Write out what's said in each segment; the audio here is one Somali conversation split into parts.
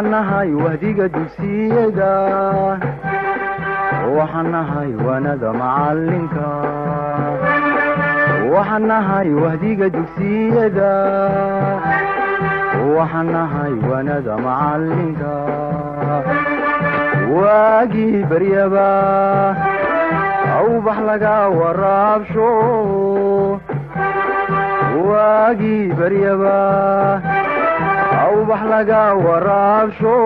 وحنهاي وهديك دوسيدا وحنهاي وانا معلمك وحنهاي وهديك دوسيدا وحنهاي وانا معلمك واجي بريبا أو بحلقة ورابشو واجي بريبا أو بحلقة ورابشو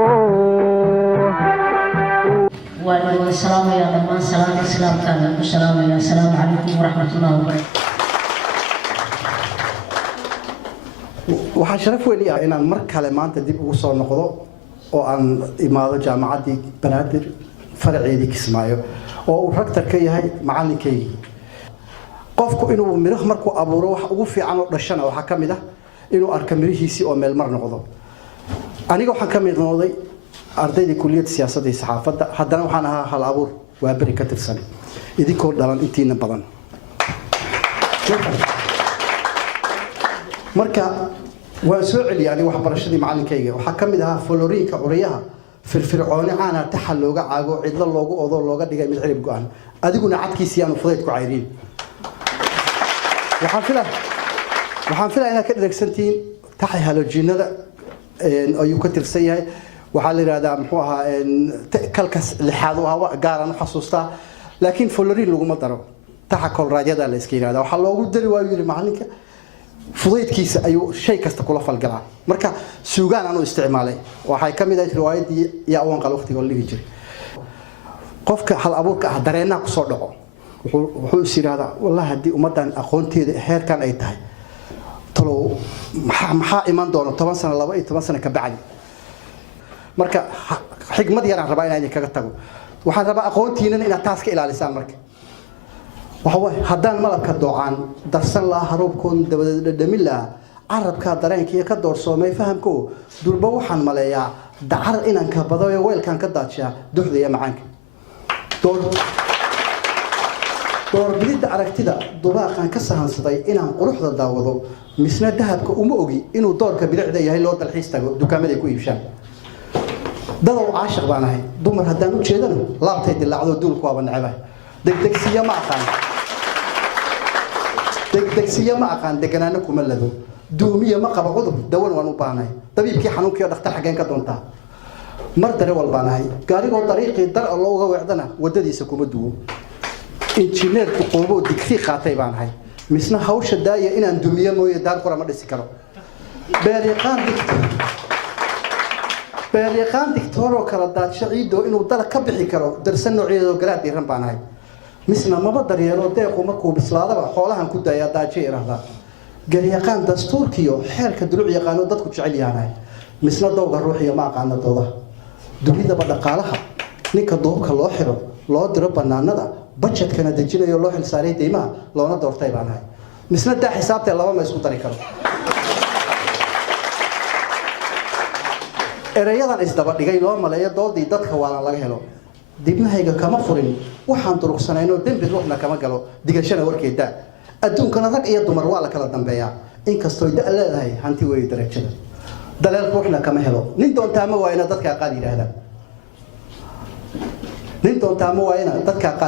وعليكم السلام يا رحمن سلام الإسلام كان السلام يا السلام عليكم ورحمة الله وبركاته. waxaan sharaf weyn ah inaan mar kale maanta dib ugu soo noqdo oo aan imaado jaamacaddii banaadir faraceedii Kismaayo oo uu rector ka yahay macallinkaygi qofku inuu miro markuu abuuro wax ugu fiican oo dhashana waxa kamid ah inuu arko mirihiisi oo meel mar noqdo aniga waxaan ka mid noqday ardaydii kulliyadda siyaasadda iyo saxaafadda haddana waxaan ahaa hal abuur waa bari ka tirsan idinkoo dhalan intiina badan marka waan soo celiyay aniga waxbarashadii macallinkayga waxa kamid ahaa floriinka curiyaha firfircooni caana taxal looga caago cidla loogu odo looga dhigay mid cirib go'an adiguna cadkiisii aanu fudeed ku cayriin waxaan filaa inaad ka dhagsantiin taxay halojiinada ayuu ka tirsan yahay waxaa la yiraahdaa muxuu ahaa kalkas lixaad oo gaaran u xasuustaa laakiin floriin laguma daro taxa kolraajada la iska yiraahdaa waxa loogu dari waayo yiri macallinka fudeedkiisa ayuu shay kasta kula falgalaa marka suugaan aanu isticmaalay waxay kamid ahayd riwaayadii yaa oon qal waqtiga la dhigi jiray qofka hal abuurka ah dareenna ku soo dhaco wuxuu is yiraahdaa wallahi hadii ummadan aqoonteeda heerkan ay tahay talo maxaa iman doona 10 sano 12 sano ka bacdi marka xigmad yaraan rabaa inaan kaga tago waxaan rabaa aqoontiina inaad taas ka ilaalisaan marka waxa haddaan malabka doocaan darsan lahaa haroobkoon dabada dhamila carabka dareenkiisa ka doorsoomay fahamko durba waxaan maleeyaa dacar inaan ka badayo weelkan ka daadshaa duxdiya macaanka doorbidida aragtida dubaaqan ka sahansaday inaan quruxda daawado misna dahabka uma ogi inuu doorka bilicda yahay loo dalxiis tago dukaamada ku iibshaan dadow caashiq baan ahay dumar haddaan u jeedano laabtay dilaacdo duulku waaba nacabahay degdegsiya ma aqaan deganaana kuma lado duumiya ma qaba cudur dawan waan u baahnay dabiibkii xanuunkii dhakhtar xageen ka doontaa mar dare walbaanahay gaarigoo dariiqii dar looga weecdana wadadiisa kuma duwo injineerku qooboo digri qaatay baan ahay misna hawsha daaya inaan dumiyo mooye daar qura ma dhisi karo beeryaqaan diktooroo kala daadsha ciidoo inuu dalag ka bixi karo darsan noocyadoo garaad dhiiran baan ahay misna maba daryeelo deequ markuu bislaadaba xoolahan ku daayaa daaje iraahdaa garyaqaan dastuurkiyo xeerka duluc yaqaano dadku jecel yahay misna dowga ruuxiyo ma aqaana dooda dunidaba dhaqaalaha ninka doobka loo xiro loo diro banaanada budgetkana dejinayo loo xil saaray deymaha loona doortay baan ahay misna daa xisaabtee laba ma isku dari karo erayadan isdaba dhigay loo maleeyo doodii dadka waana laga helo dibnahayga kama furin waxaan duruqsanayno dambi ruuxna kama galo digashana warkeeda adduunkana rag iyo dumar waa la kala dambeeyaa inkastoo da leedahay hanti weey darajada daleel ruuxna kama helo nin doontaa ma waayna dadka qaal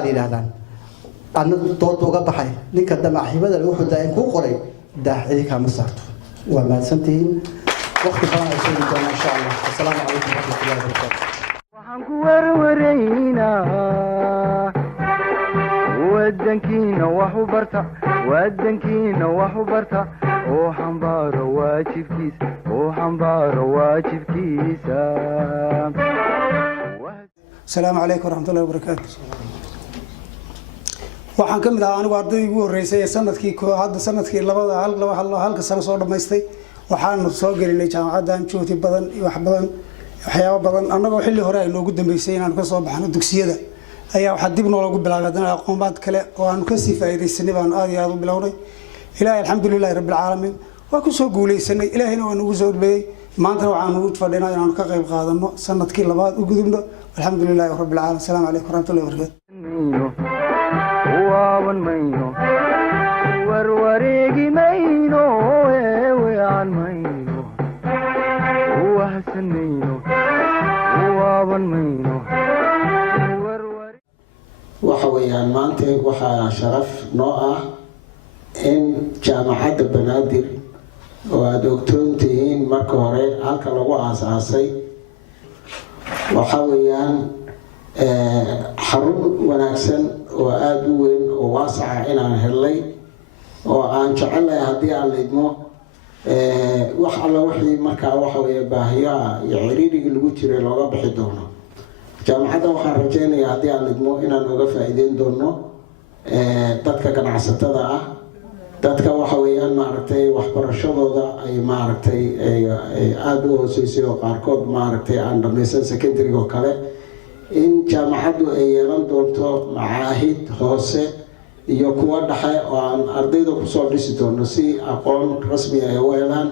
yiraahdaan ana dood uga baxay ninka damaxibada wuxuu daayin ku qoray daacidi kama saarto waa maadsantiin waqti badan ay soo doonaa insha Allah assalaamu alaykum wa rahmatullahi wa barakatuh waxaan ku warwareynaa wadankiina wax u barta oo xambaaro waajibkiisa السلام عليكم ورحمة الله وبركاته. waxaan kamid ahaa anigu ardaydii ugu horeysay sanadkii hadda sanadkii labada halka sano soo dhameystay waxaan soo gelinay jaamacadan joogti badan iyo waxyaabo badan anagoo xilli hore ay noogu dambeysay inaan ka soo baxno dugsiyada ayaa waxa dib noogu bilaabay hadana aqoonbaad kale oo aan ka sii faa'iideysanay baan aad iyo aad u bilownay ilaahay alxamdulillaah rabbil caalamiin waa ku soo guuleysanay ilaahayna waa nagu soo dhabeeyay maanta waxaan ugu fadhinaa inaan ka qayb qaadano sanadkii labaad u gudubno alxamdulillaah rabbil caalamiin assalaamu alaykum warahmatullahi wabarakatuh waawan mayno warwareegi mayno wean mayno wahsan mayno waxaa sharaf noo ah in jaamacadda banaadir oo aada ogtoon tihiin marka hore halka lagu aasaasay waxa weeyaan xarun wanaagsan oo aada u weyn oo waasaca inaan helnay oo aan jecelahay haddii aan lidmo wax alla wixii markaa waxa weeye baahiyaha iyo ciriirigii lagu jiray looga bixi doono jaamacadda waxaan rajaynayaa haddii aan lidmo inaan uga faa'iideyn doono dadka ganacsatada ah dadka waxa weeyaan maaragtay waxbarashadooda ay maaragtay aada u hooseysay oo qaarkood maaragtay aan dhammaysan secondary-ga oo kale in jaamacaddu ay yeelan doonto macaahid hoose iyo kuwa dhexe oo aan ardayda kusoo dhisi doono si aqoon rasmi ay u helaan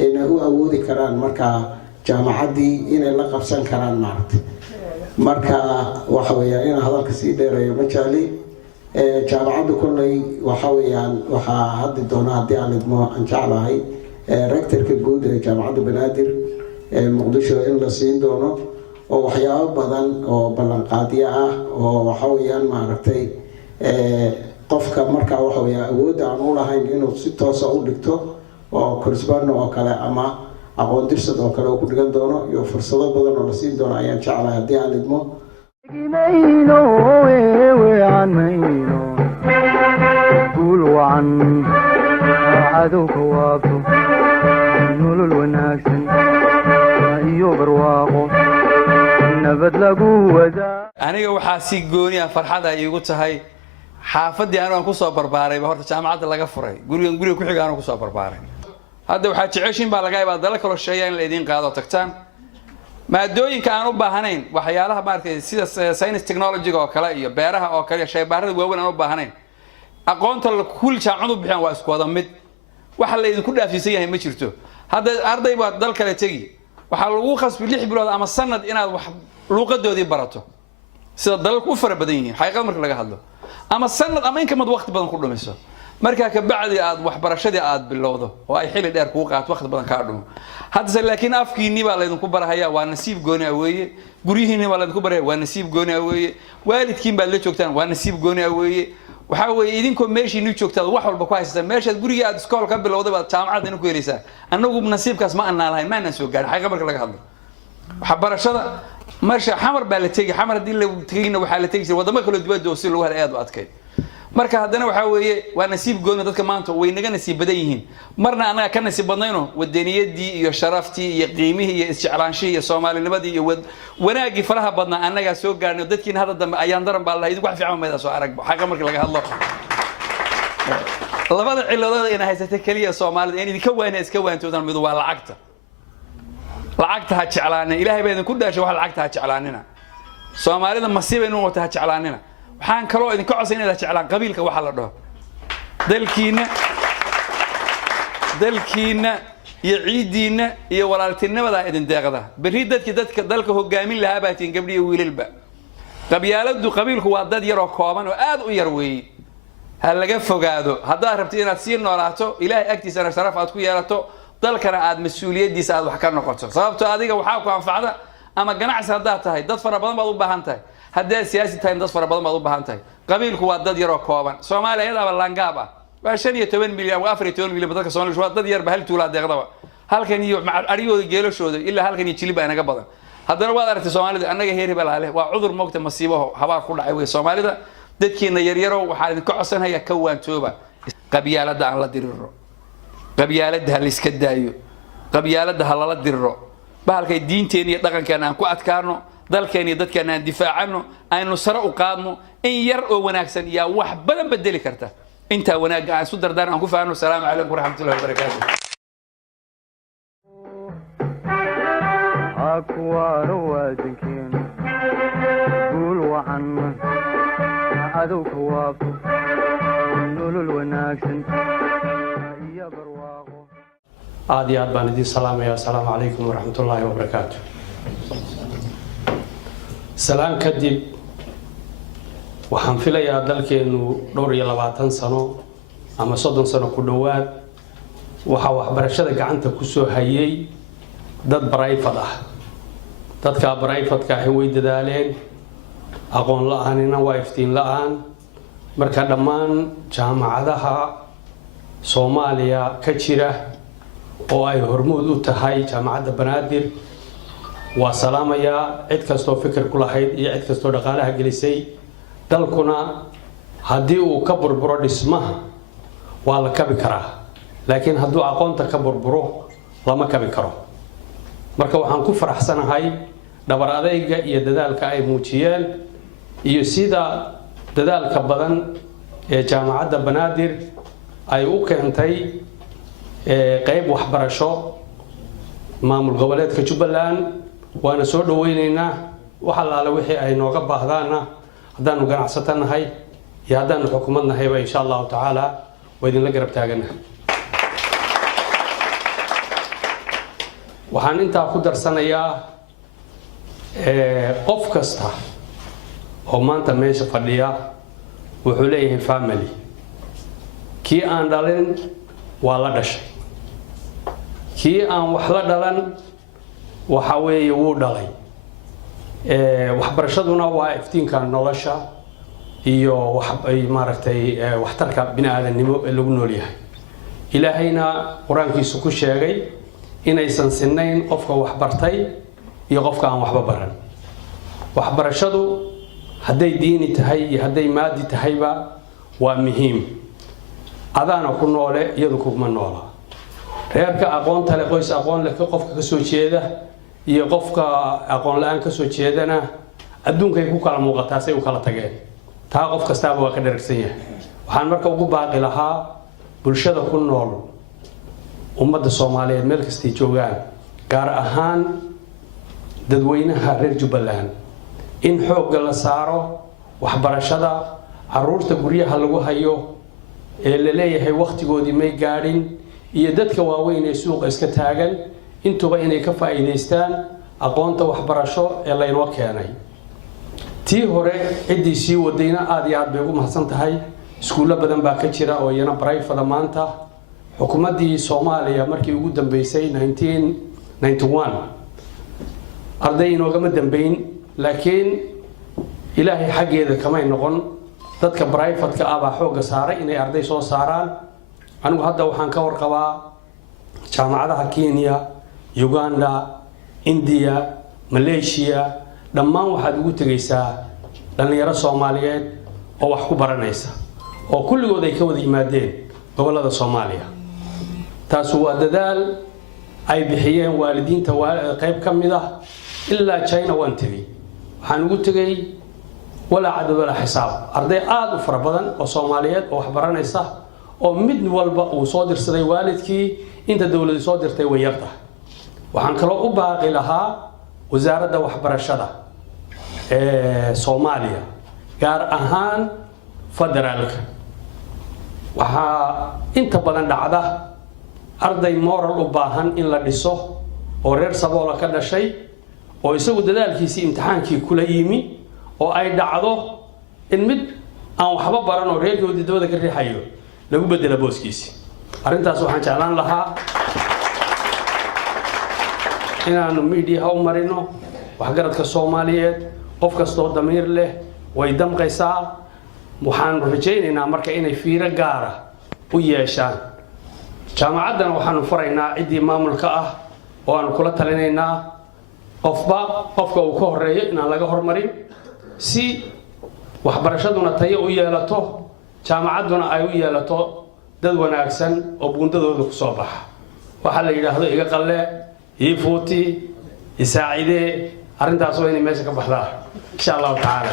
ayna u awoodi karaan markaa jaamacaddii inay la qabsan karaan maaragtay marka waxa weeyaan inaan hadalka sii dheerayo ma jecli jaamacaddu kolley waxa weeyaan waxaa haddi doona haddii aan idmo aan jeclahay rectorka guud ee jaamacadda banaadir ee muqdisho in la siin doono oo waxyaabo badan oo ballanqaadyo ah oo waxa weeyaan maaragtay qofka markaa waxa weeyaan awoodda aan u lahayn inuu si toosa u dhigto oo korsbaano oo kale ama aqoon dirsad oo kale uu ku dhigan doono iyo fursado badan oo la siin doono ayaan jeclahay haddii aan idmo mayno weecan mayno guul wacan cadowka waabto nolol wanaagsan iyo barwaaqo nabad lagu wadaa aniga waxaa si gooni ah farxada iigu tahay xaafadii aan ku soo barbaaray horta jaamacadda laga furay guriga ku xiga aan ku soo barbaaray hadda waxaa jeceshiin baa laga yaabaa dal kale sheeyay in la idin qaado tagtaan maadooyinka aan u baahanayn waxyaalaha maartay sida science technology oo kale iyo beeraha oo kale shaybaarada waaweyn aan u baahanayn aqoonta la kul jaamacadu bixiyaan waa isku wada mid waxa la idin ku dhaafsiisan yahay ma jirto hadda arday baa dal kale tagi waxa lagu khasbi 6 bilood ama sanad inaad wax luqadoodii barato sida dalku u fara badan yihiin xaqiiqad marka laga hadlo ama sanad ama in kamid waqti badan ku dhumiso marka ka bacdi aad waxbarashadii aad bilowdo oo ay xilli dheer ku qaato waqti badan ka dhumo hadda laakiin afkiini baa la idin ku barahaya waa nasiib gooni ah weeye gurihiina baa la idin ku barahaya waa nasiib gooni ah weeye waalidkiin baa la joogtaan waa nasiib gooni ah weeye waxa weeye idinko meeshii joogtaad wax walba ku haystaan meesha guriga aad iskool ka bilowday baad jaamacadda ku helaysaa anagu nasiibkaas ma annaa lahayn ma aanan soo gaarin xaqiiqad marka laga hadlo waxbarashada marsha xamar baa la tagay xamar hadii la tagayna waxa la tagay wadamo kale dibadda oo si loo helay aad u adkay marka haddana waxa weeye waa nasiib gooni dadka maanta way naga nasiib badan yihiin marna anaga ka nasiib badnayno wadaniyadii iyo sharaftii iyo qiimihii iyo isjeclaanshihii iyo Soomaalinimadii iyo wanaagii faraha badnaa anaga soo gaarnay dadkiina hadda dambe ayaan daran baa lahayd wax fiican ma soo arag xaqa marka laga hadlo labada ciladood in haysatay kaliya Soomaalida in idinka waana iska waantoodan mid waa lacagta ha jeclaanina ilaahay baa idin ku dhaashay wax lacagta ha jeclaanina Soomaalida masiib inuu wata ha jeclaanina waxaan kaloo idin ka codsan inaad jeclaan qabiilka waxa la dhaho dalkiina iyo ciidiina iyo walaaltinimada idin deeqda bari dadka dalka hogaamin lahaa baatiin gabdhiyo wiilalba qabyaaladu qabiilku waa dad yar oo kooban oo aad u yar weey ha laga fogaado hadaa rabtid inaad sii noolaato ilaahay agtiisa sharaf aad ku yeelato dalkana aad mas'uuliyadiisa aad wax ka noqoto sababtoo adiga waxa ku anfacda ama ganacsi hadaa tahay dad fara badan baad u baahan tahay haddii siyaasi tahay dad fara badan baad u baahan tahay qabiilku waa dad yar oo kooban Soomaaliya iyada laangaab ah waa 15 milyan waa 14 milyan dadka Soomaaliya waa dad yar ba hal tuula deeqdaba halkan iyo ariyooda geelashooda ilaa halkan iyo jilib inaga badan haddana waad aragtay Soomaalida anaga heer balaale waa cudur moogta masiibo habaar ku dhacay way Soomaalida dadkeena yar yar waxaan idin ka codsanayaa ka waantooba qabyaalada aan la diriro qabyaalada hal iska daayo qabyaalada hal la diriro bahalkay diinteena iyo dhaqankeena aan ku adkaano dalkeena iyo dadkeena aan difaacano aynu sare u qaadno in yar oo wanaagsan yaa wax badan bedeli karta inta wanaag aan isu dardaaran aan ku faano salaamu calaykum waraxmatullaahi wabarakaatuh أكوار وادكين قول وعن عدو كوافو نولو وناكسن يا برواقو aad iyo aad baan idin salaamayaa assalaamu calaykum waraxmatullaahi wabarakaatuh salaan kadib waxaan filayaa dalkeenu dhowr iyo 20 sano ama 30 sano ku dhawaad waxa waxbarashada gacanta ku soo hayay dad private ah dadka private ka ah way dadaaleen aqoon la'aanina waa iftiin la'aan marka dhammaan jaamacadaha Soomaaliya ka jira oo ay hormuud u tahay jaamacadda Banaadir waa salaamaya cid kasto fikir ku lahayd iyo cid kasto dhaqaalaha gelisay dalkuna haddii uu ka burburo dhismaha waa la kabi karaa laakiin hadduu aqoonta ka burburo lama kabi karo marka waxaan ku faraxsanahay dhabar adayga iyo dadaalka ay muujiyeen iyo sida dadaalka badan ee jaamacadda Banaadir ay u keentay qayb waxbarasho maamul goboleedka Jubbaland waana soo dhaweynaynaa waxa la wixii ay nooga baahdaana haddaanu ganacsatanahay iyo haddaanu xukuumadnahay insha Allah taala waa idin la garab taaganahay waxaan intaa ku darsanayaa qof kasta oo maanta meesha fadhiya wuxuu leeyahay family kii aan dhalin waa la dhashay kii aan wax la dhalan waxa weeye wuu dhalay waxbarashaduna waa iftiinka nolosha iyo wax ay maaragtay waxtarka bini'aadanimo ee lagu nool yahay ilaahayna quraankiisu ku sheegay inaysan sinayn qofka wax bartay iyo qofka aan waxba baran waxbarashadu hadday diini tahay iyo hadday maadi tahayba waa muhiim adaana ku noole iyadu kuma noola reerka aqoonta leh qoys aqoon leh qofka ka soo jeeda iyo qofka aqoon la'aan ka soo jeedana adduunka ay ku kala muuqataa say u kala tageen taa qof kastaaba waa ka dharagsan yahay waxaan marka ugu baaqi lahaa bulshada ku nool ummadda Soomaaliyeed meel kasta joogaan gaar ahaan dadweynaha reer Jubbaland in xoog la saaro waxbarashada caruurta guryaha lagu hayo ee la leeyahay waqtigoodii may gaadhin iyo dadka waaweyn ee suuqa iska taagan intuba inay ka faa'iideystaan aqoonta waxbarasho ee laynoo keenay tii hore cidii sii wadayna aad iyo aad bay ugu mahadsan tahay iskuulo badan baa ka jira oo iyana private maanta xukuumaddii Soomaaliya markii ugu dambeysay 1991 arday inoogama dambeyn laakiin ilaahay xaggeeda kamay noqon dadka private-ka ah baa xooga saaray inay arday soo saaraan anigu hadda waxaan ka warqabaa jaamacadaha Kenya Uganda India Malaysia dhammaan waxaad ugu tagaysaa dhalinyaro Soomaaliyeed oo wax ku baranaysa oo kulligood ay ka wada yimaadeen gobolada Soomaaliya taas waa dadaal ay bixiyeen waalidiinta qayb ka mid ah ilaa China waan tagay waxaan ugu tagay wala cadad wala xisaab arday aad u fara badan oo Soomaaliyeed oo wax baranaysa oo mid walba uu soo dirsaday waalidkii inta dawladdu soo dirtay way yartahay waxaan kaloo u baaqi lahaa wasaaradda waxbarashada ee Soomaaliya gaar ahaan federaalka waxa inta badan dhacda arday moral u baahan in la dhiso oo reer Saboola ka dhashay oo isagu dadaalkiisii imtixaankii kula yimi oo ay dhacdo in mid aan waxba baran oo reerkoodii dawladda ka riixayo lagu bedelo booskiisi arintaas waxaan jeclaan lahaa inaanu media u marino waxgaradka Soomaaliyeed qof kasto damiir leh way damqaysaa waxaan rajaynaynaa marka inay fiiro gaar ah u yeeshaan jaamacaddan waxaanu faraynaa cidii maamulka ah oo aan kula talinaynaa qofka uu ka horeeyo inaan laga hormarin si waxbarashaduna tayo u yeelato jaamacadduna ay u yeelato dad wanaagsan oo buundadooda ku soo baxa waxa la yiraahdo iga qalle ii fuuti isaacide arintaas waa inay meesha ka baxdaa insha Allah taala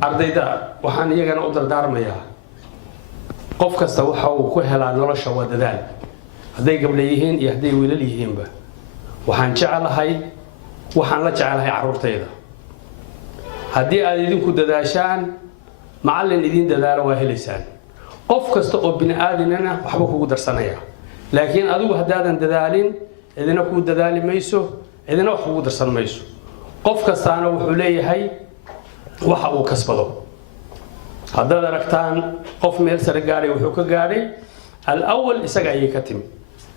ardayda waxaan iyagana u dardaarmayaa qof kasta waxa uu ku helaa nolosha waa dadaal hadday gabdho yihiin iyo hadday wiilal yihiinba waxaan la jecelahay carruurtayda haddii aad idinku dadaashaan macallin idin dadaalo waa helaysaan qof kasta oo bini'aadanina waxba kugu darsanaya laakiin adigu haddaadan dadaalin idina ku dadaali mayso idina wax kugu darsan mayso qof kastaana wuxuu leeyahay waxa uu kasbado haddaad aragtaan qof meel sare gaaray wuxuu ka gaaray al-awwal isaga ayay ka timi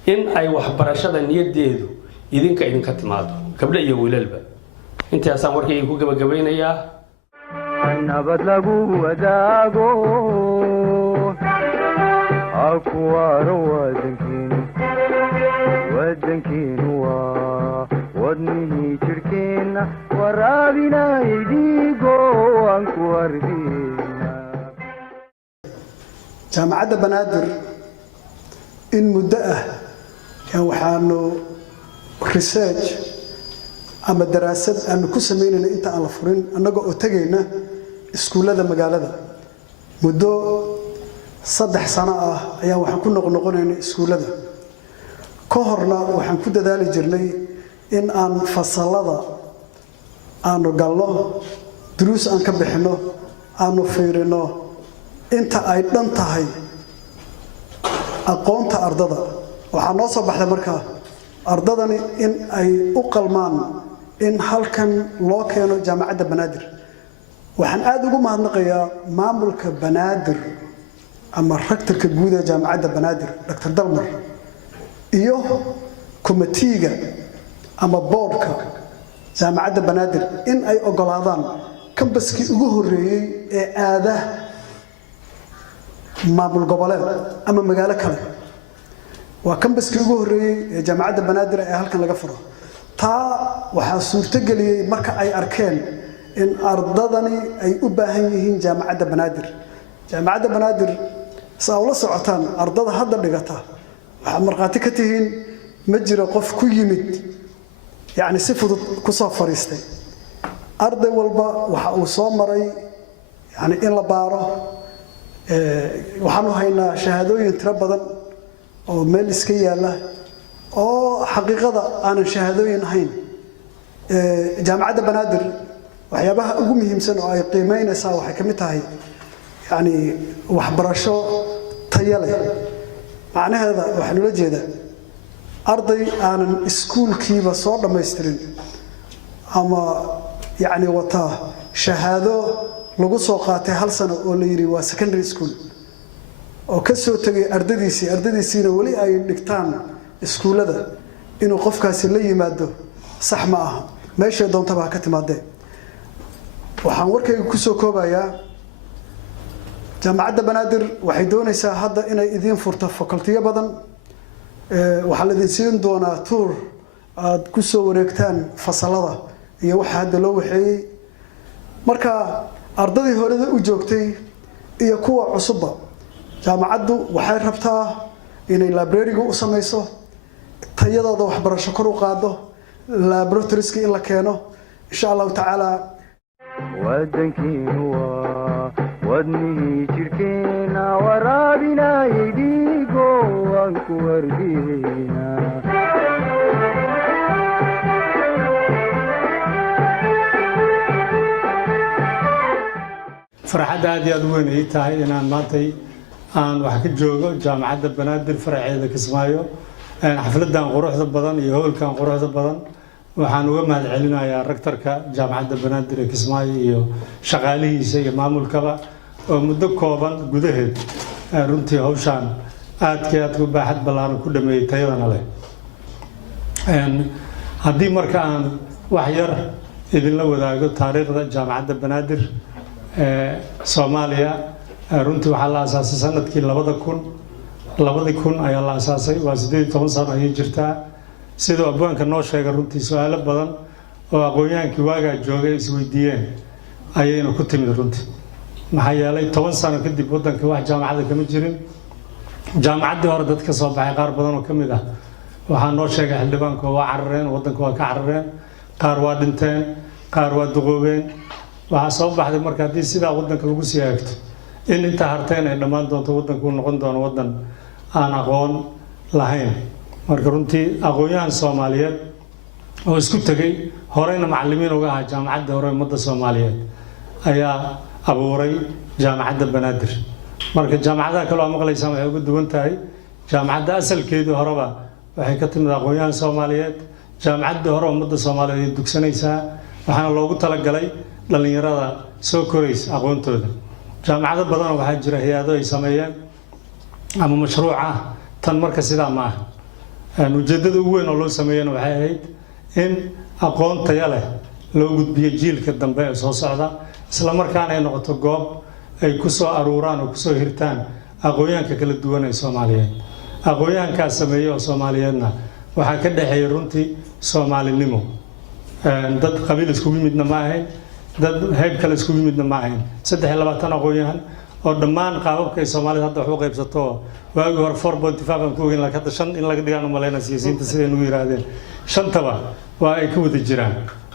in ay waxbarashada niyadeedu idinka timaado gabdho iyo wiilalba intaasaan warkayga ku gabagabeynayaa nabad lagu wadaago akuwaaro wadankeenu waa wadnihii jirhkeenna waraabinay dhiigo aan ku ardina jaamacadda banaadir in muddo ah waxaanu research ama daraasad aanu ku samaynayna inta aan la furin annaga oo tagayna iskuullada magaalada muddo 3 sano ah ayaa waxaan ku noqonaynay iskuullada ka horna waxaan ku dadaali jirnay in aan fasalada aanu galno duruus aan ka bixino aanu fiirino inta ay dhan tahay aqoonta ardada waxaa noo soo baxday markaa ardadani in ay u qalmaan in halkan loo keeno jaamacadda banaadir waxaan aad ugu mahadnaqayaa maamulka banaadir ama rektorka guud ee jaamacadda banaadir dr dalmar iyo komitiiga ama boardka jaamacadda banaadir in ay ogolaadaan kambaskii ugu horeeyay ee aada maamul goboleed ama magaalo kale waa kambaskii ugu horeeyay ee jaamacadda banaadir ee halkan laga furo taa waxaa suurto geliyay marka ay arkeen in ardadani ay u baahan yihiin jaamacadda banaadir saa ula socotaan ardada hadda dhigata waxaa markhaati ka tihiin ma jiro qof ku yimid yacni si fudud ku soo fariistay arday walba waxa uu soo maray yani in la baaro waxaanu haynaa shahaadooyin tiro badan oo meel iska yaala oo xaqiiqada aanan shahaadooyin ahayn jaamacadda banaadir waxyaabaha ugu muhiimsan oo ay qiimeynaysaa waxay ka mid tahay yani waxbarasho tayo leh macnaheeda waxaan ula jeedaa arday aanan iskuulkiiba soo dhammaystirin ama yani wataa shahaado lagu soo qaatay 1 sano oo la yiri waa secondary school oo ka soo tagay ardadiisina wali ay dhigtaan iskuulada inuu qofkaasi la yimaado sax ma aha meesha doontaba ka timaadee waxaan warkayga ku soo koobayaa jaamacadda banaadir waxay doonaysaa hadda inay idin furto faculty badan waxa la idin siin doonaa tour aad ku soo wareegtaan fasalada iyo waxa hadda loo waxeeyay marka ardadii horada u joogtay iyo kuwa cusubba jaamacaddu waxay rabtaa inay library-ga u samayso tayadooda waxbarasho kor u qaado laboratories-ka in la keeno insha Allah taala wadankeenu waa wadnihii jirhkeenna waraabinay dhiigo aan ku ardina farxad aad iyo aad u weyn ay tahay inaan maantay aan wax ka joogo jaamacadda banaadir faraceeda Kismaayo xafladan quruxda badan iyo howlkan quruxda badan waxaan uga mahad celinayaa rektorka jaamacadda banaadir ee Kismaayo iyo shaqaalihiisa iyo maamulkaba oo muddo kooban gudaheed runtii hawshan aad u baaxad ballaaran ku dhameeyay tayadana leh haddii marka aan wax yar idinla wadaago taariikhda jaamacadda banaadir Soomaaliya runtii waxaa la aasaasay sanadkii 2000 ayaa la aasaasay waa 18 sano ayay jirtaa sidoo abwaanka noo sheegay runtii su'aalo badan oo aqoonyahaankii waagaa joogay isweydiiyeen ayayna ku timid runtii maxaa yeelay 10 sano kadib wadanka wax jaamacada kama jirin jaamacaddii hore dadka soo baxay qaar badan oo ka mid ah waxaa noo sheegay xildhibaanku waa carareen wadanka waa ka carareen qaar waa dhinteen qaar waa duqoobeen waxaa soo baxday marka haddii sidaa wadanka lagu sii eegto in inta harteen ay dhammaan doonto wadanku noqon doono wadan aan aqoon lahayn marka runtii aqoonyahan Soomaaliyeed oo isku tagay horeyna macallimiin uga ahaa jaamacadda hore ummadda Soomaaliyeed ayaa abuuray jaamacadda banaadir marka jaamacadaha kale oo maqlaysan waxay ugu duwan tahay jaamacadda asalkeedu horeba waxay ka timid aqoonyahan Soomaaliyeed jaamacadda hore ummadda Soomaaliyeed dugsanaysaa waxaana loogu talagalay dhalinyarada soo koraysa aqoontooda jaamacado badan waxaa jira hay'ado ay sameeyeen ama mashruuc ah tan marka sidaa ma aha ujeedada ugu weyn oo loo sameeyay waxay ahayd in aqoon tayo leh loo gudbiyo jiilka dambe ee soo socda isla markaana ay noqoto goob ay ku soo aruuraan oo ku soo hirtaan aqoonyahanka kala duwan ee Soomaaliyeed aqoonyahanka sameeyay oo Soomaaliyeedna waxaa ka dhaxeeyay runtii Soomaalinimo dad qabiil isku yimidna ma ahayn dad hayb kale isku yimidna ma ahayn 23 aqoonyahan oo dhammaan qaababka ay Soomaalida hadda wax u qaybsato waagi hore 4.5 aan ku ogeyn la ka dashan in laga dhigaan maleena siyaasiyiinta sideen ugu yiraahdeen shantaba waa ay ku wada jiraan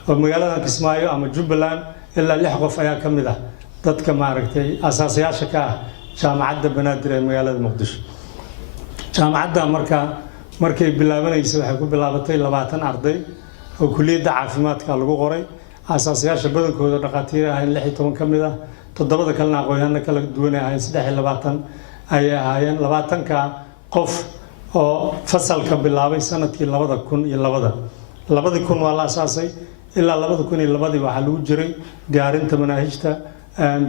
oo magaalada Kismaayo ama Jubbaland ilaa 6 qof ayaa ka mid ah dadka maaragtay asaasayaasha ka ah jaamacadda Banaadir ee magaalada Muqdisho jaamacadda markay bilaabanayso waxay ku bilaabatay 20 arday oo kulliyadda caafimaadka lagu qoray asaasayaasha badankooda dhaqaatiir ah 16 ka mid ah toddobada kalena aqoonyahano kala duwan ay ahaayeen 23 ayay ahaayeen 20ka qof oo fasalka bilaabay sanadkii 2000 waa la asaasay ilaa 2002 waxaa lagu jiray diyaarinta manaahijta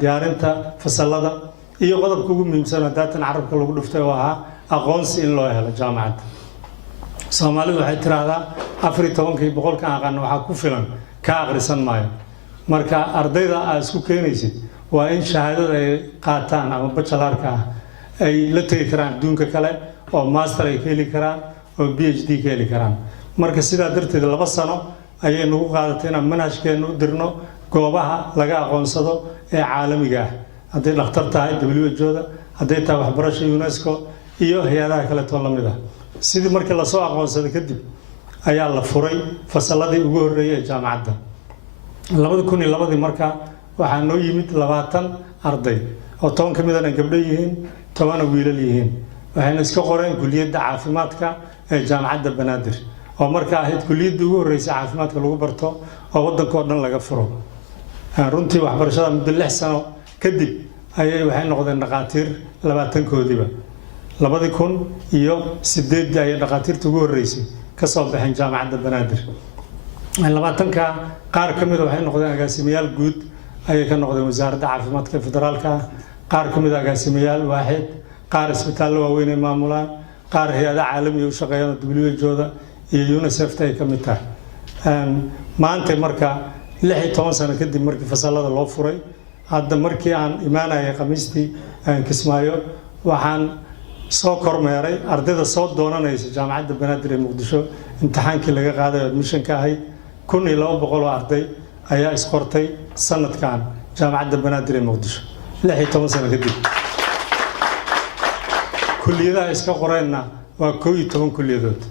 diyaarinta fasalada iyo qodobka ugu muhiimsan daatan carabka lagu dhiftay oo ahaa aqoonsi in loo helo jaamacadda Soomaalidu waxay tiraahdaa 14 boqolka aqoon waxa ku filan ka aqrisan maayo marka ardayda aad isku keenaysid waa in shahaadada ay qaataan ama bachelorka ay la tagi karaan adduunka kale oo master ay heli karaan oo PhD ka heli karaan marka sidaa darteed 2 sano ayay nagu qaadatay inaan manhajkeenu u dirno goobaha laga aqoonsado ee caalamiga ah hadday dhakhtar tahay WHO-da hadday tahay waxbarasho UNESCO iyo hay'adaha kale oo lamid ah sidii markii la soo aqoonsaday kadib ayaa la furay fasaladii ugu horeeyay ee jaamacadda 2002 marka waxaa noo yimid 20 arday oo 10 ka mid ah gabdho yihiin 10 wiilal yihiin waxayna iska qoreen kulliyadda caafimaadka ee jaamacadda Banaadir oo marka ahayd kulliyadda ugu horeysay caafimaadka lagu barto oo waddanka oo dhan laga furo runtii waxbarashada muddo 6 sano kadib ayay waxay noqdeen dhaqaatiir 20koodiba 2008 ayay dhaqaatiirta ugu horeysay ka soo baxeen jaamacadda Banaadir 20ka qaar ka mid ah waxay noqdeen agaasimayaal guud ayay ka noqdeen wasaaradda caafimaadka federaalka qaar ka mid ah agaasimayaal waaxid qaar isbitaallo waaweyn ee maamulaan qaar hay'adaha caalamiga u shaqeeyaan WHO-da iyo UNICEF ay ka mid tahay maanta marka 16 sano kadib markii fasalada loo furay hadda markii aan imaanayay Khamiistii Kismaayo waxaan soo kormeeray ardayda soo doonanaysa jaamacadda Banaadir ee Muqdisho imtixaankii laga qaaday admission ka ahayd 1200 arday ayaa isqortay sanadkan jaamacadda Banaadir ee Muqdisho 16 sano kadib kulliyadaha iska qoreenna waa 12 kulliyadood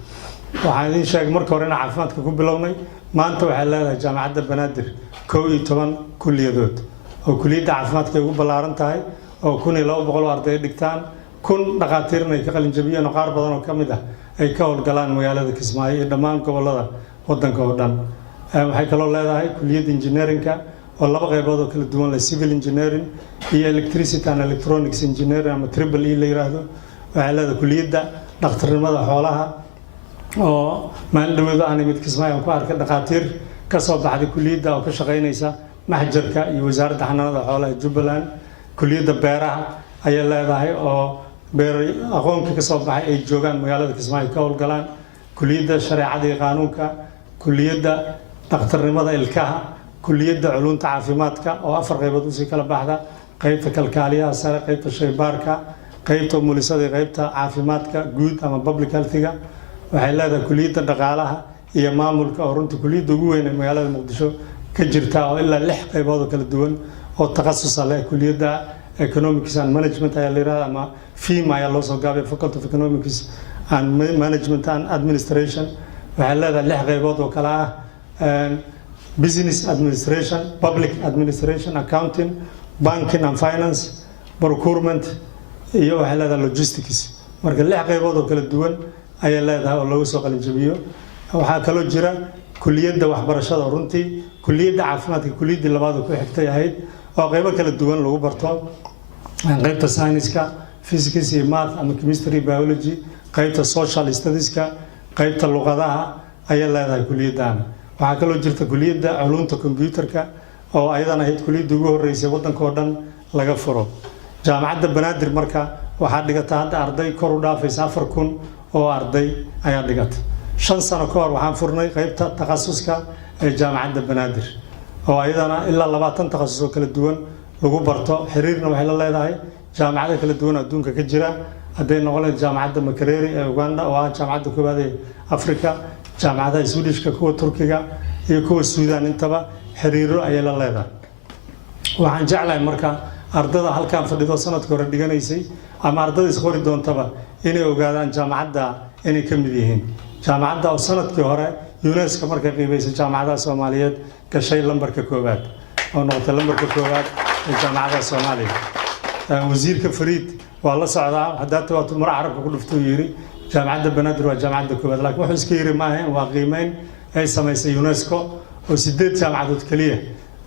waxaan idin sheegay marka hore in caafimaadka ku bilownay maanta waxay leedahay jaamacadda Banaadir 12 kulliyadood oo kulliyadda caafimaadka ugu ballaaran tahay oo 1200 arday dhigtaan 1000 dhaqaatiirna ay ka qalin jabiyeen oo qaar badan oo ka mid ah ay ka howlgalaan magaalada Kismaayo iyo dhammaan gobollada waddanka oo dhan waxay kaloo leedahay kulliyadda engineeringka oo 2 qaybood oo kala duwan leh civil engineering iyo electricity and electronics engineering ama triple E la yiraahdo waxay leedahay kulliyadda dhakhtarnimada xoolaha oo maandhawada aan imid Kismaayo ku arkay dhaqaatiir ka soo baxday kulliyadda oo ka shaqeynaysa maxjarka iyo wasaaradda xanaanada xoolaha Jubbaland kulliyadda beeraha ayay leedahay oo beeray aqoonka ka soo baxay ay joogaan magaalada Kismaayo ka howlgalaan kulliyadda shareecada iyo qaanuunka kulliyadda dhakhtarnimada ilkaha kulliyadda culuumta caafimaadka oo 4 qaybood u sii kala baxda qaybta kalkaaliyaha sare qaybta shaybaarka qaybta umulisada qaybta caafimaadka guud ama public health-ga waxay leedahay kulliyadda dhaqaalaha iyo maamulka oo runtii kulliyadda ugu weyn ee magaalada Muqdisho ka jirta oo ilaa 6 qaybood oo kala duwan oo takhasus leh kulliyadda economics and management ayaa la yiraahdaa ama FEMA ayaa loo soo gaabay Faculty of Economics and Management and Administration waxay leedahay 6 qaybood oo kala ah business administration, public administration, accounting, banking and finance, procurement iyo waxay leedahay logistics marka 6 qaybood oo kala duwan ayay leedahay oo lagu soo qalin jabiyo waxaa kaloo jira kulliyadda waxbarashada runtii kulliyadda caafimaadka kulliyadda labaad oo ku xigtay ahayd oo qaybo kala duwan lagu barto qaybta science-ka physics iyo math ama chemistry biology qaybta social studies-ka qaybta luqadaha ayay leedahay kulliyaddan waxaa kaloo jirta kulliyadda culuumta computer-ka oo ayadana ahayd kulliyadda ugu horeysay waddanka oo dhan laga furo jaamacadda Banaadir marka waxaa dhigata hadda arday kor u dhaafaysa 4000 oo arday ayaa dhigata 5 sano ka hor waxaan furnay qaybta takhasuska ee jaamacadda Banaadir oo ayadana ilaa 20 takhasus oo kala duwan lagu barto xiriirna waxay la leedahay jaamacado kala duwan adduunka ka jira hadday noqon jaamacadda Makerere ee Uganda oo ah jaamacadda koowaad ee Afrika jaamacadaha Swedishka kuwa Turkiga iyo kuwa Suudaan intaba xiriiro ayay la leedahay waxaan jeclahay marka ardada halkaan fadhido sanadka hore dhiganaysay ama ardada isqori doontaba inay ogaadaan jaamacadda inay ka mid yihiin jaamacadda oo sanadkii hore UNESCO markay qiimeysay jaamacadaha Soomaaliyeed gashay lambarka koowaad oo noqotay lambarka koowaad ee jaamacadaha Soomaaliya wasiirka Fariid waa la socdaa hadda waa mar carabka ku dhufto yiri jaamacadda Banaadir waa jaamacadda koowaad laakiin wuxuu iska yiri maahan waa qiimeyn ay sameysay UNESCO oo 8 jaamacadood kaliya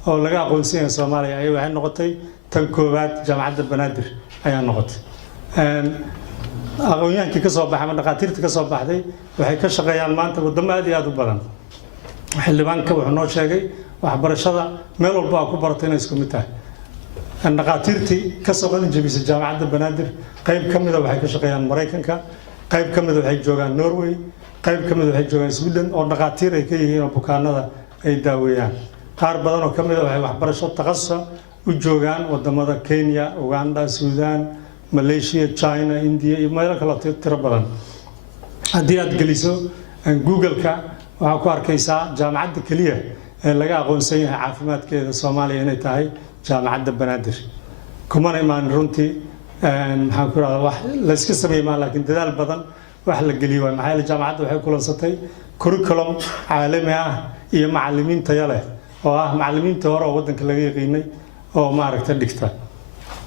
oo laga aqoonsan yahay Soomaaliya ay waxay noqotay tan koowaad jaamacadda Banaadir ayaa noqotay aqoonyahankii ka soo baxay ama dhaqaatiirta ka soo baxday waxay ka shaqeeyaan maanta wadamo aad iyo aad u badan xildhibaanka wuxuu noo sheegay waxbarashada meel walba ku baratay inay isku mid tahay dhaqaatiirtii ka soo qalin jabisay jaamacadda Banaadir qayb ka mid ah waxay ka shaqeeyaan Mareykanka qayb ka mid ah waxay joogaan Norway qayb ka mid ah waxay joogaan Sweden oo dhaqaatiir ay ka yihiin bukaanada ay daaweeyaan qaar badan oo ka mid ah waxay waxbarasho takhasus u joogaan wadamada Kenya Uganda Suudaan Malaysia China India iyo meelo kale oo tiro badan haddii aad geliso Google-ka waxaa ku arkaysaa jaamacadda kaliya ee laga aqoonsan yahay caafimaadkeeda Soomaaliya inay tahay jaamacadda Banaadir kuma imaan runtii maxaan ku raadaa wax la iska sameeyay laakiin dadaal badan wax la geliyo maxay la jaamacadda waxay kulansatay curriculum caalami ah iyo macallimiin tayo leh oo ah macallimiinta hore oo wadanka laga yaqaanay oo maaragtay dhigta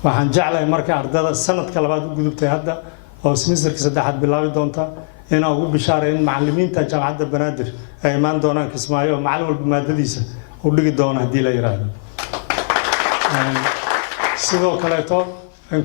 waxaan jeclahay marka ardada sanadka labaad u gudubtay hadda oo semesterka saddexaad bilaabi doonta inaan ugu bishaareyn macallimiinta jaamacadda Banaadir ay imaan doonaan Kismaayo oo macallin walba maadadiisa u dhigi doona hadii la yiraahdo sidoo kale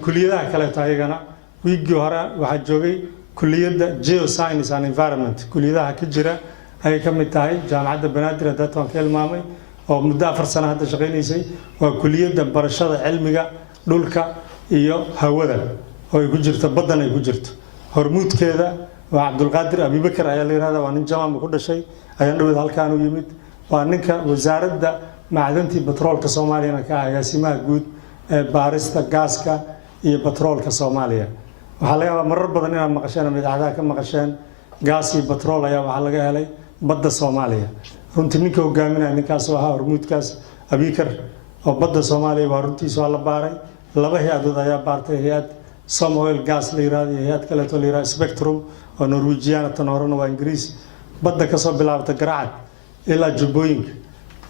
kulliyadaha kale ayagana wiigii hore waxa joogay kulliyadda Geoscience and Environment kulliyadaha ka jira ay ka mid tahay jaamacadda Banaadir hadda aan ka ilmaamay oo muddo 4 sano hadda shaqeynaysay waa kulliyadda barashada cilmiga dhulka iyo hawada oo ay ku jirto badan ay ku jirto hormuudkeeda waa Cabdulqaadir Abubakar ayaa la yiraahdaa waa nin jaamacad ku dhashay ayaan dhawaad halkaan u yimid waa ninka wasaaradda macdanta batroolka Soomaaliya ka agaasimaha guud ee baarista gaaska iyo batroolka Soomaaliya waxa laga yaabaa marar badan inaad maqasheen ama idaacadaha ka maqasheen gaas iyo batrool ayaa waxa laga helay badda Soomaaliya runtii ninka hogaaminaya ninkaas oo ahaa hormuudkaas Abubakar oo badda Soomaaliya waa runtiisa waa la baaray laba hay'adood ayaa baartay hay'ad Somoil Gas la yiraahdo iyo hay'ad kale oo la yiraahdo Spectrum oo Norwegian tan horena waa Ingiriis badda ka soo bilaabta Garacad ilaa Jubbooyinka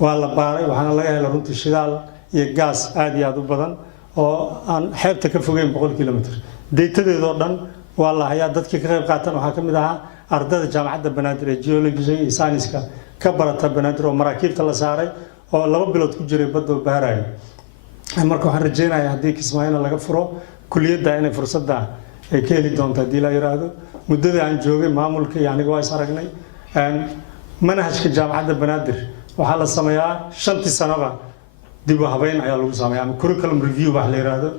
waa la baaray waxaana laga helay runtii shidaal iyo gaas aad iyo aad u badan oo aan xeebta ka fogeyn 100 kilomitir deetadeedo dhan waa la hayaa dadkii ka qayb qaatan waxa kamid ahaa ardada jaamacadda Banaadir ee geology iyo science-ka ka barata Banaadir oo maraakiibta la saaray oo 2 bilood ku jiray badda baarayo marka waxaan rajeynayaa haddii Kismaayo laga furo kulliyadda inay fursadda ay ka heli doonto haddii la yiraahdo muddada aan joogay maamulka iyo aniga waa is aragnay manhajka jaamacadda Banaadir waxa la sameeyaa 5 sanaba dib u habeyn ayaa lagu sameeyaa curriculum review wax la yiraahdo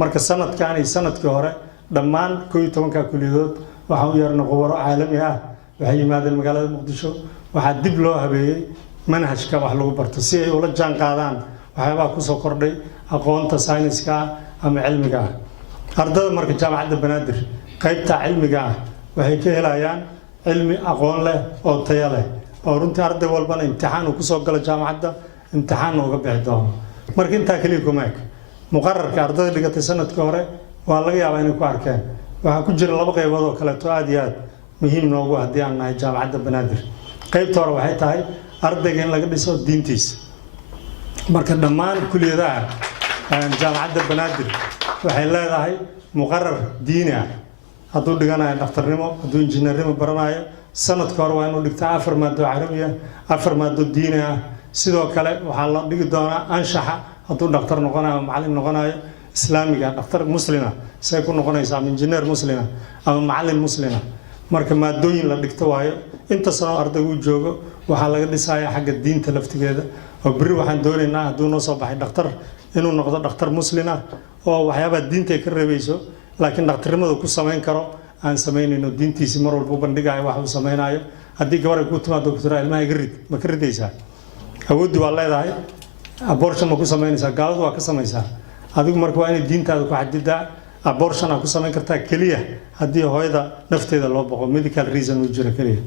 marka sanadkan iyo sanadkii hore dhammaan 12 kulliyadood waxa uu yarna qowro caalami ah waxay yimaadeen magaalada Muqdisho waxa dib loo habeeyay manhajka wax lagu barto si ay ula jaan qaadaan waxyaabo ku soo kordhay aqoonta sayniska ama cilmiga ardada marka jaamacadda Banaadir qaybta cilmiga waxay ka helayaan cilmi aqoon leh oo tayo leh oo runtii arday walba imtixaan uu ku soo galo jaamacadda imtixaan uga bixi doono marka inta kaliya kuma eg muqarrarka ardayda dhigatay sanadkii hore waa laga yaabaa inay ku arkeen waxa ku jira 2 qaybood oo kale oo aad iyo aad muhiim noogu hadii aan nahay jaamacadda Banaadir qaybta hore waxay tahay ardayga in laga dhiso diintiisa marka dhammaan kulliyadaha jaamacadda Banaadir waxay leedahay muqarrar diini ah hadduu dhiganayo dhakhtarnimo hadduu injineernimo baranayo sanadka hore waa inuu dhigtaa 4 maado carabi ah 4 maado diini ah sidoo kale waxaa la dhigi doonaa anshaxa hadduu dhakhtar noqonayo macallin noqonayo islaamiga dhakhtar muslima say ku noqonaysaa ama injineer muslima ama macallin muslima marka maadooyin la dhigto waayo inta sano ardaygu u joogo waxaa laga dhisayaa xagga diinta laftigeeda oo bari waxaan doonaynaa hadduu noo soo baxay dhakhtar inuu noqdo dhakhtar muslima oo waxyaabaha diinta ay ka reebayso laakiin dhakhtarnimada ku samayn karo aan samaynayno diintiisi mar walba bandhigayo wax uu samaynayo haddii gabar ay ku timaado doctor ilmaha iga rid ma ka ridaysaa awooddu waa leedahay abortion ma ku samaynaysaa gaaladu waa ka samaysaa adigu marka waa inay diintaada ku xadidaa abortion aa ku samayn kartaa keliya haddii hooyada nafteeda loo boqo medical reason uu jiro keliya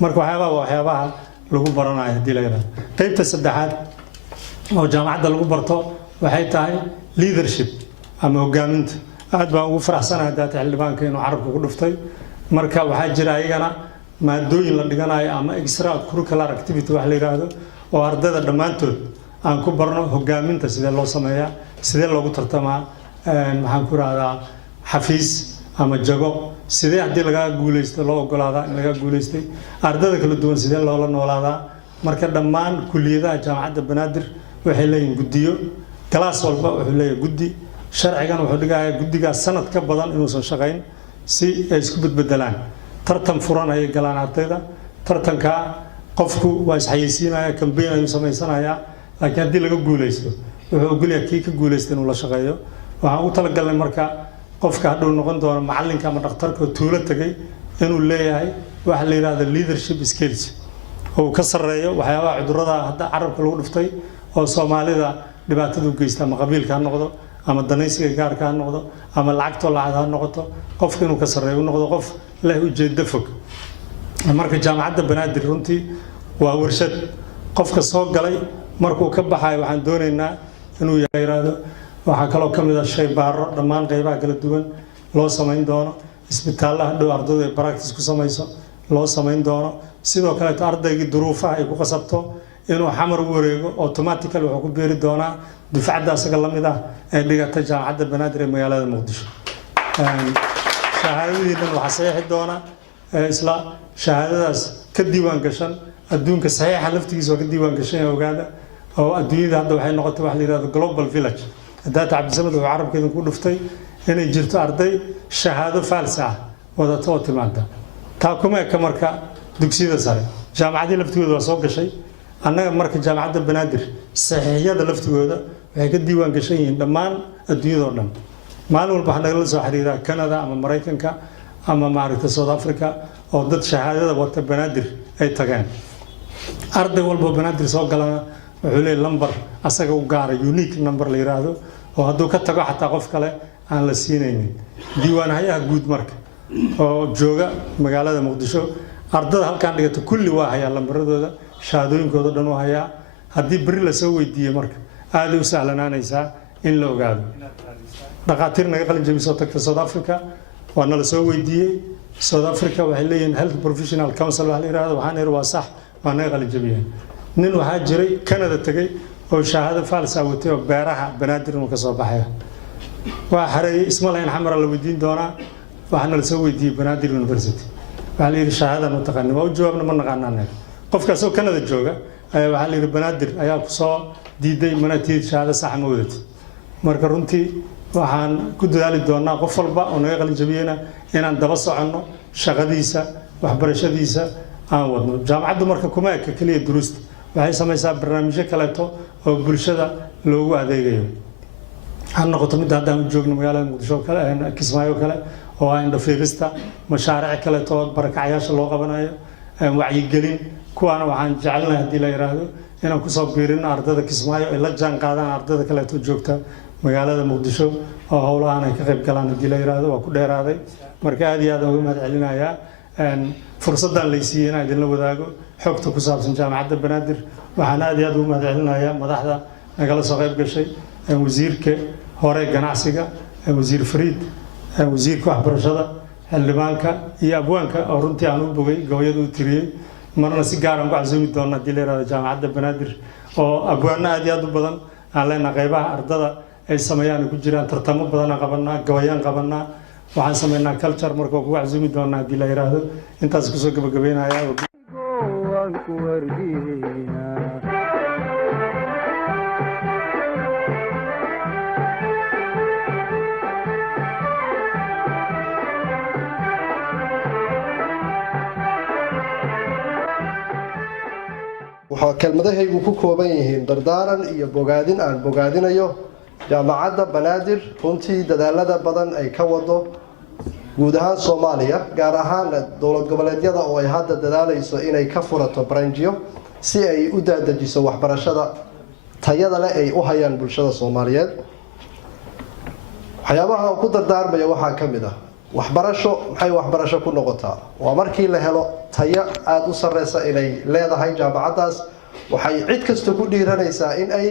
marka waxyaabaha lagu baranayo haddii la yidhahdo qaybta saddexaad oo jaamacadda lagu barto waxay tahay leadership ama hogaaminta aad baan ugu faraxsanahay daata xildhibaanka inuu carabka ku dhuftay marka waxaa jira ayagana maadooyin la dhiganayo ama extra curricular activity wax la yiraahdo oo ardayda dhammaantood aan ku barno hogaaminta sidee loo sameeyaa sidee loogu tartamaa maxaan ku raahdaa xafiis ama jago sidee haddii laga guuleysto loo ogolaadaa in laga guuleystay ardayda kala duwan sidee loola noolaadaa marka dhammaan kulliyadaha jaamacadda banaadir waxay leeyihiin guddiyo galaas walba wuxuu leeyahay guddi sharcigan wuxuu dhigayaa guddigaas sanad ka badan inuusan shaqayn si ay isku bedbedelaan tartan furan ayay galaan ardayda tartanka qofku waa isxayeysiinaya kambeyn ayuu samaysanayaa laakiin haddii laga guuleysto wuxuu ogolyahay kii ka guuleystay inuu la shaqeeyo waxaan ugu talagalnay marka qofka hadhow noqon doona macalinka ama dhakhtarka oo tuulo tagay inuu leeyahay waxa la yidhahda leadership skills oo ka sarreeyo waxyaabaha cudurrada hadda carabka lagu dhuftay oo soomaalida dhibaatada u geysta ama qabiilka ha noqdo ama danaysiga gaarka ha noqdo ama lacagtoo lacag ha noqoto qofka inuu ka sarreeyo u noqdo qof leh ujeeddo fog marka jaamacadda banaadir runtii waa warshad qofka soo galay markuu ka baxayo waxaan doonaynaa inuu yiraahdo waxaa kaloo ka mid ah shay baaro dhammaan qaybaha kala duwan loo samayn doono isbitaalaha dhow ardaydu ay practice ku samayso loo samayn doono sidoo kaleeto ardaygii duruufaha ay ku qasabto inuu xamar u wareego automatically wuxuu ku beeri doonaa dufcadda asaga la mid ah ee dhigata jaamacadda banaadir ee magaalada muqdisho shahaadadiinan waxaa saxiixi doona isla shahaadadaas ka diiwaan gashan adduunka saxiixa laftigiisa waa ka diiwaan gashan ogaada oo adduunyada hadda waxay noqotay wax la yidhahdo global village daata cabdisamed wuxuu carabkeeda ku dhuftay inay jirto arday shahaado faalsa ah wadata oo timaada taa kuma eka marka dugsiyada sare jaamacadii laftigooda waa soo gashay annaga marka jaamacadda banaadir saxiixyada laftigooda waxay ka diiwaan gashan yihiin dhammaan adduunyada oo dhan maalin walba waxaa nagala soo xiriiraa Canada ama Mareykanka ama maaragtay South Africa oo dad shahaadada wata banaadir ay tageen arday walba banaadir soo galana wuxuu leeyahay lambar asaga u gaar unique number la yiraahdo oo hadduu ka tago xataa qof kale aan la siinaynin diiwaan hayaha guud marka oo jooga magaalada muqdisho ardada halkaan dhigata kulli waa hayaa lambaradooda shahaadooyinkooda dhan waa hayaa haddii beri la soo weydiiyo marka aad u sahlanaanaysaa in la ogaado dhaqaatiir naga qalin jabisoo tagta South Africa waa nala soo weydiiyey South Africa waxay leeyihiin health professional council wax la yiraahdo waxaan yiri waa sax waa naga qalin jabiyeen nin waxaa jiray Canada tagay oo shahaado faalsa watay oo beeraha banaadir inuu ka soo baxay waa xareeyay isma lahayn xamar la weydiin doonaa waxaana la soo weydiiyey banaadir university waxaa la yiri shahaadada ma taqaanay waa u jawaabna ma naqaanaa qofkaas oo Canada jooga ayaa waxaa la yiri banaadir ayaa ku soo diiday manatiid shahaado sax ma wadat marka runtii waxaan ku dadaali doonaa qof walba oo naga qalin jabiyana inaan daba soconno shaqadiisa waxbarashadiisa aan wadno jaamacaddu marka kuma eka kaliya duruusta waxay samaysaa barnaamijyo kaleeto oo bulshada loogu adeegayo ha noqoto mid haddaan u joogno magaalada muqdisho kale kismaayo kale oo ah indhafiiqista mashaariic kaleeto oo barakacayaasha loo qabanayo wacyigelin kuwaana waxaan jecelnahay haddii la yiraahdo inaan kusoo biirino ardada kismaayo ay la jaan qaadaan ardada kaleeto joogta magaalada muqdisho oo howlahan ay ka qayb galaan haddii la yiraahdo waa ku dheeraaday marka aad iyo aad uga mahad celinayaa fursaddan laysiiyey inaan idinla wadaago xogta ku saabsan jaamacadda banaadir waxaan aad iyo aad uga mahad celinayaa madaxda nagala soo qayb gashay wasiirka hore ganacsiga wasiir Fariid wasiirka waxbarashada xildhibaanka iyo abwaanka oo runtii aan u bogay gooyada u tiriyey marna si gaar ah ugu casuumi doona haddii la yiraahdo jaamacadda banaadir oo abwaana aad iyo aad u badan aan leenahay qaybaha ardada ay sameeyaan ku jiraan tartamo badan qabanaa gabayaan qabanaa waxaan sameynaa culture marka ugu casuumi doona haddii la yiraahdo intaas ku soo gabagabeynaya waan ku wardiina waxaa kelmadahaygu ku kooban yihiin dardaaran iyo bogaadin aan bogaadinayo jaamacadda banaadir runtii dadaalada badan ay ka wado guud ahaan Soomaaliya gaar ahaan dowlad goboleedyada oo ay hadda dadaalayso inay ka furato branjiyo si ay u daadajiso waxbarashada tayada leh ay u hayaan bulshada Soomaaliyeed waxyaabaha ku dardaarmaya waxaa ka mid ah waxbarasho maxay waxbarasho ku noqotaa waa markii la helo tayo aad u sareysa inay leedahay jaamacadaas waxay cid kasta ku dhiiranaysaa in ay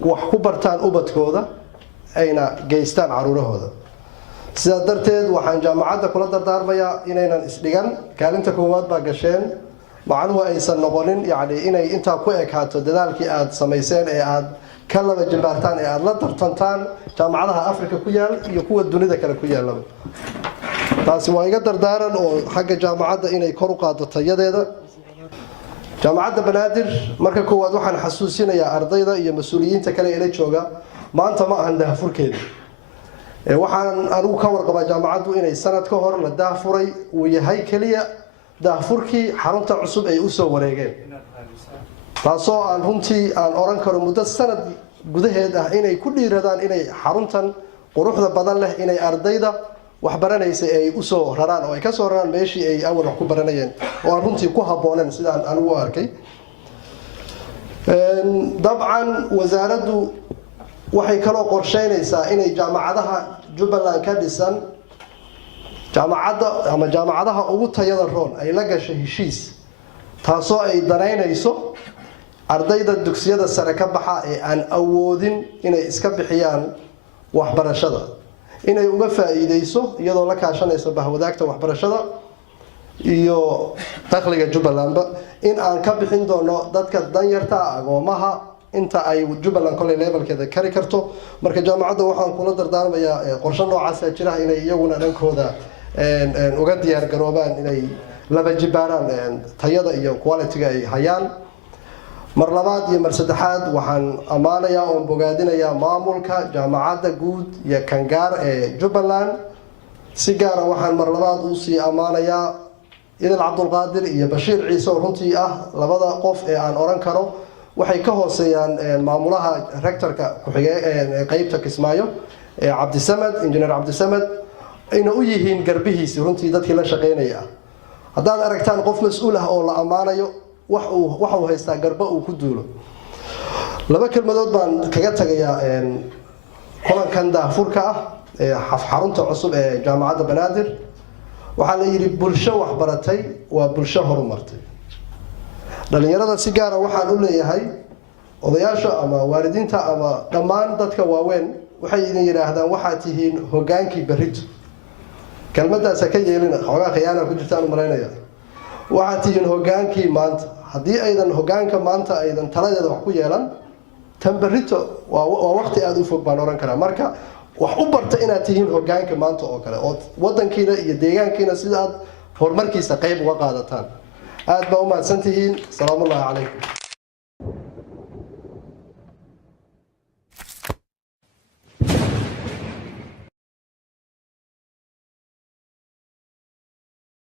wax ku bartaan ubadkooda ayna geystaan caruurahooda sidaa darteed waxaan jaamacadda kula dardaarmayaa inaynan isdhigan kaalinta koowaad baa gasheen macnuhu aysan noqonin yacni inay intaa ku ekaato dadaalkii aad samayseen ee aad ka laba jimbaartaan ee aad la tartantaan jaamacadaha Afrika ku yaal iyo kuwa dunida kale ku yaal taasi waa iga dardaaran oo xagga jaamacadda inay kor u qaado tayadeeda jaamacadda Banaadir marka koowaad waxaan xasuusinayaa ardayda iyo mas'uuliyiinta kale ee la jooga maanta ma ahan daahfurkeeda waxaan anigu ka warqabaa jaamacaddu inay sanad ka hor la daahfuray uu yahay kaliya daahfurkii xarunta cusub ay u soo wareegeen taasoo aan runtii aan oran karo muddo sanad gudaheed ah inay ku dhiiradaan inay xaruntan quruxda badan leh inay ardayda wax baranaysa ay u soo raraan oo ay ka soo raraan meeshii ay awal wax ku baranayeen oo aan runtii ku habooneen sidaan anigu arkay dabcan wasaaraddu waxay kaloo qorsheynaysaa inay jaamacadaha Jubbaland ka dhisan jaamacadaha ugu tayada roon ay la gashay heshiis taasoo ay danaynayso ardayda dugsiyada sare ka baxa ee aan awoodin inay iska bixiyaan waxbarashada inay uga faa'iideyso iyadoo la kaashanaysa bahwadaagta waxbarashada iyo dakhliga Jubbaland in aan ka bixin doono dadka danyarta agoomaha inta ay Jubbaland kole levelkeeda kari karto marka jaamacadda waxaan kula dardaarmayaa qorshe noocaas ah jira inay iyaguna dhankooda uga diyaar garoobaan inay laba jibaaraan tayada iyo quality-ga ay hayaan mar labaad iyo mar saddexaad waxaan amaanayaa oo bogaadinayaa maamulka jaamacadda guud iyo kangaar ee Jubbaland si gaar ah waxaan mar labaad u sii amaanayaa Idil Cabdulqaadir iyo Bashiir Ciise oo runtii ah labada qof ee aan oran karo waxay ka hooseeyaan maamulaha rectorka ku xigay ee qaybta Kismaayo ee Cabdisamad engineer Cabdisamad ayna u yihiin garbihiisa runtii dadkii la shaqeynaya haddaad aragtaan qof mas'uul ah oo la amaanayo waxa uu haystaa garba uu ku duulo laba kelmadood baan kaga tagayaa kulankan daahfurka ah ee xarunta cusub ee jaamacadda Banaadir waxaa la yiri bulsho wax baratay waa bulsho horumartay dhalinyarada si gaar ah waxaan u leeyahay odayaasha ama waalidiinta ama dhammaan dadka waaweyn waxay idin yiraahdaan waxaad tihiin hogaankii berrito kelmadaas ka yeelina xogaa khiyaana ku jirtaan u maleynaya waxaad tihiin hogaankii maanta haddii aydan hogaanka maanta aydan taladeeda wax ku yeelan tan berrito waa waqti aad u fog baan oran karaa marka wax u barta inaad tihiin hogaanka maanta oo kale oo wadankiina iyo deegaankiina sida aad horumarkiisa qayb uga qaadataan aad baa u mahadsantihiin salaamu alaykum